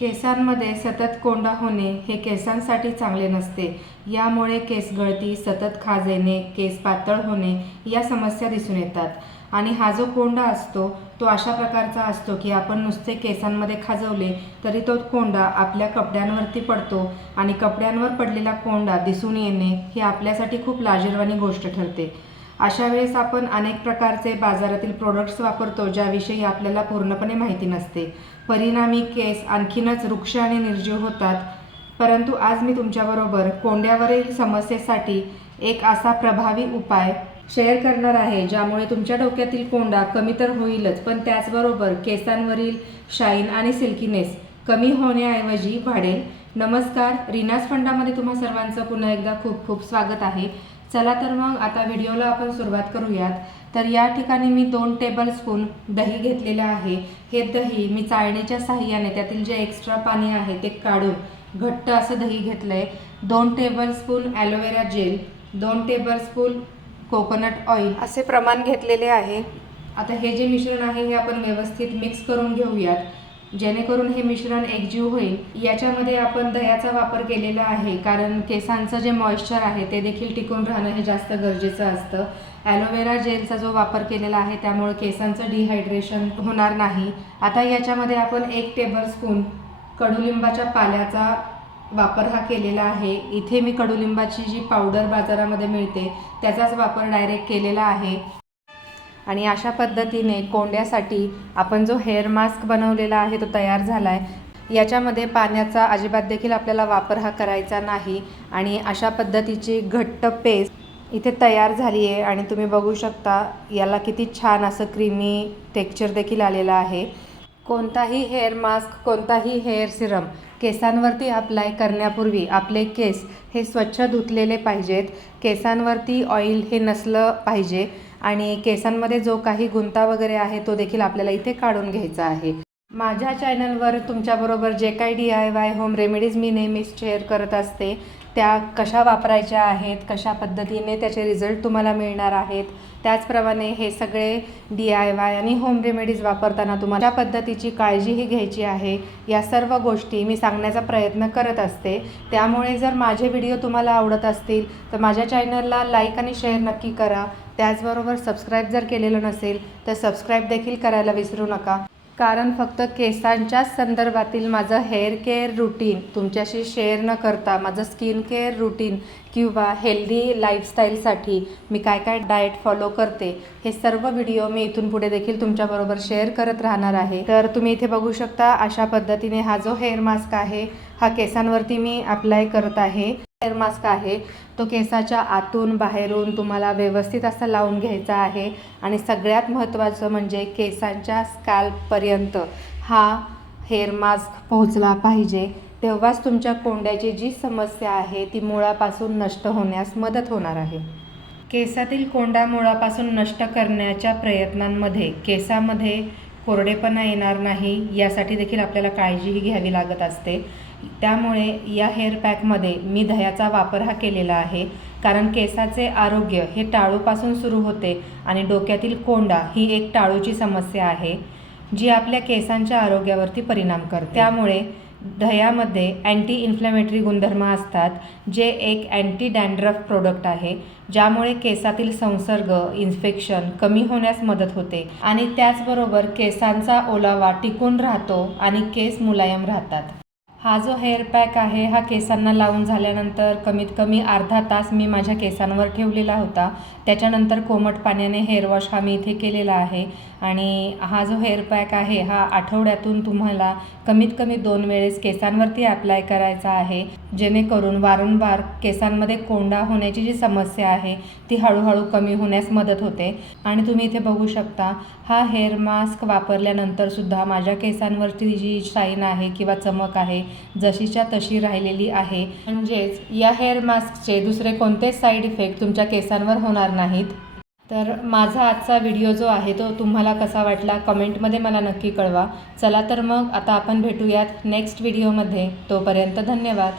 केसांमध्ये सतत कोंडा होणे हे केसांसाठी चांगले नसते. यामुळे केस गळती सतत खाज येणे केस पातळ होणे या समस्या दिसून येतात. आणि हा जो कोंडा असतो तो अशा प्रकारचा असतो की आपण नुसते केसांमध्ये खाजवले तरी तो कोंडा आपल्या कपड्यांवरती पडतो आणि कपड्यांवर पडलेला कोंडा दिसून येणे ही आपल्यासाठी खूप लाजीरवाणी गोष्ट ठरते. अशा वेळेस आपण अनेक प्रकारचे बाजारातील प्रोडक्ट्स वापरतो ज्याविषयी आपल्याला पूर्णपणे माहिती नसते. परिणामी केस आणखीनच वृक्ष आणि निर्जीव होतात. परंतु आज मी तुमच्याबरोबर कोंड्यावरील समस्येसाठी एक असा प्रभावी उपाय शेअर करणार आहे ज्यामुळे तुमच्या डोक्यातील कोंडा कमी तर होईलच पण त्याचबरोबर केसांवरील शाईन आणि सिल्कीनेस कमी होण्याऐवजी वाढेल. नमस्कार रिनास फंडामध्ये तुम्हा सर्वांचं पुन्हा एकदा खूप खूप स्वागत आहे. चला तर मग आता व्हिडिओला आपण सुरुवात करूयात. तर या ठिकाणी मी दोन टेबलस्पून दही घेतलेलं आहे. हे दही मी चाळणीच्या साह्याने त्यातील जे एक्स्ट्रा पाणी आहे ते काढून घट्ट असं दही घेतलं आहे दोन table spoon aloe vera gel दोन टेबलस्पून कोकोनट ऑइल असे प्रमाण घेतलेले आहे. आता हे जे मिश्रण आहे हे आपण व्यवस्थित मिक्स करून घेऊयात. जेणेकरून हे मिश्रण एकजीव होईल. याच्यामध्ये आपण दह्याचा वापर केलेला आहे कारण केसांचं जे मॉइश्चर आहे ते देखील टिकून राहणं हे जास्त गरजेचं असतं. ॲलोवेरा जेलचा जो वापर केलेला आहे त्यामुळे केसांचं डिहायड्रेशन होणार नाही. आता याच्यामध्ये आपण एक टेबलस्पून कडुलिंबाच्या पाल्याचा वापर हा केलेला आहे. इथे मी कडुलिंबाची जी पावडर बाजारामध्ये मिळते त्याचाच वापर डायरेक्ट केलेला आहे. आणि अशा पद्धतीने कोंड्यासाठी आपण जो हेअर मास्क बनवलेला आहे तो तयार झाला आहे याच्यामध्ये पाण्याचा अजिबात देखील आपल्याला वापर हा करायचा नाही आणि अशा पद्धतीची घट्ट पेस्ट इथे तयार झाली आहे आणि तुम्ही बघू शकता याला किती छान असं क्रीमी टेक्स्चर देखील आलेलं आहे. कोणताही हेअर मास्क कोणताही हेअर सिरम केसांवरती अप्लाय करण्यापूर्वी आपले केस हे स्वच्छ धुतलेले पाहिजेत. केसांवरती ऑइल हे नसलं पाहिजे. आणि केसांमध्ये जो काही गुंता वगैरे आहे तो देखील आपल्याला इथे काढून घ्यायचा आहे. माझ्या चॅनलवर तुमच्याबरोबर जे काही D I Y home remedies मी नेहमीच शेअर करत असते. त्या कशा वापरायच्या आहेत कशा पद्धतीने त्याचे रिझल्ट तुम्हाला मिळणार आहेत त्याचप्रमाणे हे सगळे डी आय वाय आणि होम रेमेडीज वापरताना तुम्हाला त्या पद्धतीची काळजीही घ्यायची आहे या सर्व गोष्टी मी सांगण्याचा प्रयत्न करत असते. त्यामुळे जर माझे व्हिडिओ तुम्हाला आवडत असतील तर माझ्या चॅनलला लाईक आणि शेअर नक्की करा. त्याचबरोबर सबस्क्राईब जर केलेलं नसेल तर सबस्क्राईब देखील करायला विसरू नका. कारण फक्त केसांच्याच संदर्भातील माझं हेअर केअर रुटीन तुमच्याशी शेअर न करता माझं स्किन केअर रुटीन किंवा हेल्दी लाईफस्टाईलसाठी मी काय काय डाएट फॉलो करते हे सर्व व्हिडिओ मी इथून पुढे देखील तुमच्याबरोबर शेअर करत राहणार आहे. तर तुम्ही इथे बघू शकता अशा पद्धतीने हा जो हेअर मास्क आहे हा केसांवरती मी अप्लाय करत आहे. हेअर मास्क आहे. तो केसाच्या आतून बाहेरून तुम्हाला व्यवस्थित असा लावून घ्यायचा आहे. आणि सगळ्यात महत्त्वाचं म्हणजे केसांच्या स्कॅल्पपर्यंत हा हेअर मास्क पोहोचला पाहिजे. तेव्हाच तुमच्या कोंड्याची जी समस्या आहे ती मुळापासून नष्ट होण्यास मदत होणार आहे. केसातील कोंडा मुळापासून नष्ट करण्याच्या प्रयत्नांमध्ये केसामध्ये कोरडेपणा येणार नाही यासाठी देखील आपल्याला काळजीही घ्यावी लागत असते. त्यामुळे या हेअर पॅकमध्ये मी दह्याचा वापर हा केलेला आहे. कारण केसाचे आरोग्य हे टाळूपासून सुरू होते आणि डोक्यातील कोंडा ही एक टाळूची समस्या आहे जी आपल्या केसांच्या आरोग्यावरती परिणाम करते. त्यामुळे दह्यामध्ये अँटी इन्फ्लॅमेटरी गुणधर्म असतात जे एक अँटी डॅन्ड्रफ प्रोडक्ट आहे ज्यामुळे केसातील संसर्ग इन्फेक्शन कमी होण्यास मदत होते. आणि त्याचबरोबर केसांचा ओलावा टिकून राहतो आणि केस मुलायम राहतात. हा जो हेअर पॅक आहे हा केसांना लावून झाल्यानंतर कमीत कमी अर्धा तास मी माझ्या केसांवर ठेवलेला होता. त्याच्यानंतर कोमट पाण्याने हेअर वॉश हा मी इथे केलेला आहे. आणि हा जो हेअर पॅक आहे हा आठवड्यातून तुम्हाला कमीत कमी दोन वेळेस केसांवरती अप्लाय करायचा आहे. जेणेकरून वारंवार केसांमध्ये कोंडा होण्याची जी समस्या आहे ती हळूहळू कमी होण्यास मदत होते. आणि तुम्ही इथे बघू शकता हा हेअर मास्क वापरल्यानंतरसुद्धा माझ्या केसांवरची जी शाईन आहे किंवा चमक आहे जशीच्या तशी राहिलेली आहे. म्हणजेच या हेअर मास्कचे दुसरे कोणतेच साईड इफेक्ट तुमच्या केसांवर होणार नाहीत. तर माझा आजचा व्हिडिओ जो आहे तो तुम्हाला कसा वाटला कमेंटमध्ये मला नक्की कळवा. चला तर मग आता आपण भेटूयात नेक्स्ट व्हिडिओमध्ये तोपर्यंत धन्यवाद.